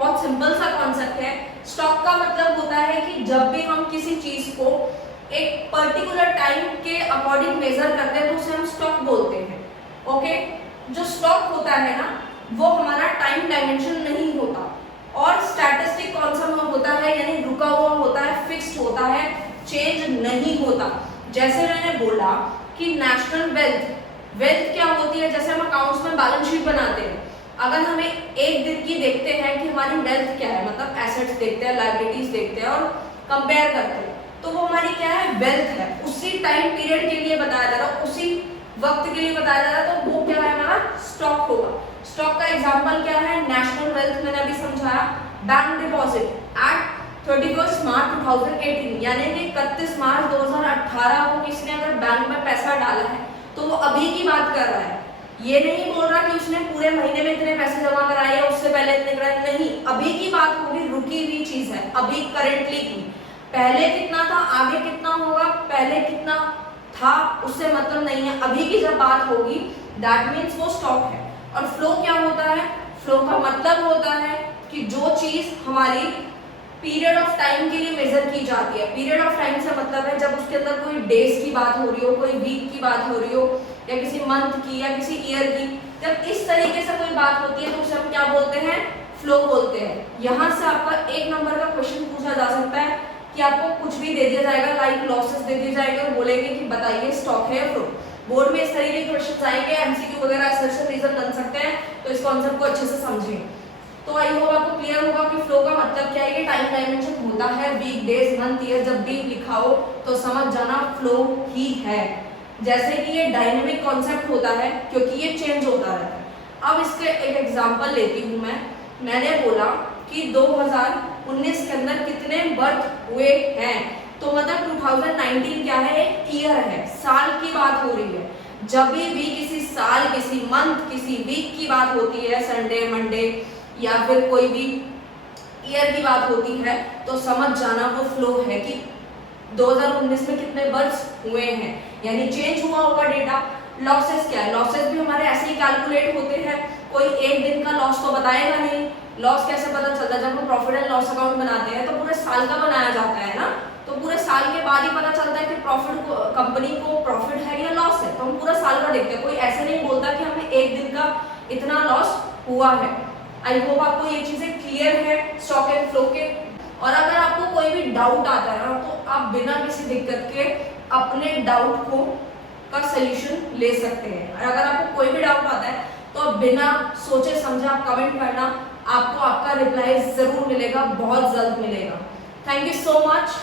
बहुत सिंपल सा कॉन्सेप्ट है। स्टॉक का मतलब होता है कि जब भी हम किसी चीज को एक पर्टिकुलर टाइम के अकॉर्डिंग मेजर करते हैं तो उसे हम स्टॉक बोलते हैं। ओके, जो स्टॉक होता है ना वो हमारा टाइम डायमेंशन नहीं होता और स्टैटिस्टिक कॉन्सेप्ट में होता है, यानी रुका हुआ होता है, फिक्स्ड होता है, चेंज नहीं होता। जैसे मैंने बोला कि नेशनल वेल्थ क्या होती है, जैसे हम अकाउंट्स में बैलेंस शीट बनाते हैं, अगर हमें एक दिन की देखते हैं कि हमारी वेल्थ क्या है, मतलब एसेट्स देखते हैं, लायबिलिटीज देखते हैं और कंपेयर करते हैं, तो वो हमारी क्या है, वेल्थ है। उसी टाइम पीरियड के लिए बताया जा रहा है, उसी वक्त के लिए बताया जा रहा है, तो वो क्या है, हमारा स्टॉक होगा। स्टॉक का एग्जांपल क्या है, नेशनल वेल्थ मैंने अभी समझाया, बैंक डिपॉजिट एट 31 मार्च 2018, यानी कि 31 मार्च 2018 को किसने अगर बैंक में पैसा डाला है तो वो अभी की बात कर रहा है। ये नहीं बोल रहा कि उसने पूरे महीने में इतने पैसे जमा कराए या उससे पहले इतने कराए, नहीं, अभी की बात होगी, रुकी हुई चीज है, अभी करेंटली की। पहले कितना था, आगे कितना होगा, पहले कितना था उससे मतलब नहीं है, अभी की जब बात होगी दैट मीन्स वो स्टॉक है। और फ्लो क्या होता है, फ्लो का मतलब होता है कि जो चीज हमारी पीरियड ऑफ टाइम के लिए मेजर की जाती है। पीरियड ऑफ टाइम से मतलब है जब उसके अंदर कोई डेज की बात हो रही हो, कोई वीक की बात हो रही हो, या किसी मंथ की या किसी ईयर की, जब इस तरीके से कोई बात होती है तो उसे हम क्या बोलते हैं, फ्लो बोलते हैं। यहाँ से आपका 1 नंबर का क्वेश्चन पूछा जा सकता है कि आपको कुछ भी दे दिया जाएगा, लाइक लॉसेस दे दिया जाएगा और बोलेंगे कि बताइए स्टॉक है या फ्लो। बोर्ड में इस तरीके के क्वेश्चन आएंगे, एमसीक्यू वगैरह ऐसे रीजन बन सकते हैं, तो इस कॉन्सेप्ट को अच्छे से समझें। तो आई होप आपको क्लियर होगा कि फ्लो का मतलब क्या है, कि टाइम डायमेंशन होता है, वीक, डेज, मंथ, ईयर, जब भी लिखा हो तो समझ जाना फ्लो ही है। जैसे कि ये डायनेमिक कॉन्सेप्ट होता है क्योंकि ये चेंज होता रहता है। अब इसके एक एग्जांपल लेती हूँ मैंने बोला कि 2019 के अंदर कितने बर्थ हुए हैं, तो मतलब 2019 क्या है, एक ईयर है, साल की बात हो रही है। जब भी किसी साल, किसी मंथ, किसी वीक की बात होती है, संडे, मंडे या फिर कोई भी ईयर की बात होती है, तो समझ जाना वो फ्लो है कि 2019 में कितने बर्थ हुए हैं, यानी चेंज हुआ होगा डेटा। लॉसेस क्या है, लॉसेस भी हमारे ऐसे ही कैलकुलेट होते हैं, कोई एक दिन का लॉस तो बताएगा नहीं। लॉस कैसे पता चलता है, जब हम प्रॉफिट एंड लॉस अकाउंट बनाते हैं तो पूरे साल का बनाया जाता है ना, तो पूरे साल के बाद ही पता चलता है कि प्रॉफिट को, कंपनी को प्रॉफिट है या लॉस है, तो हम पूरा साल का देखते हैं। कोई ऐसे नहीं बोलता कि हमें एक दिन का इतना लॉस हुआ है। आई होप आपको ये चीजें क्लियर है स्टॉक एंड फ्लो के। और अगर आपको कोई भी डाउट आता है ना, तो आप बिना किसी दिक्कत के अपने डाउट को का सलूशन ले सकते हैं। और अगर आपको कोई भी डाउट आता है तो आप बिना सोचे समझे आप कमेंट करना, आपको आपका रिप्लाई जरूर मिलेगा, बहुत जल्द मिलेगा। Thank you so much.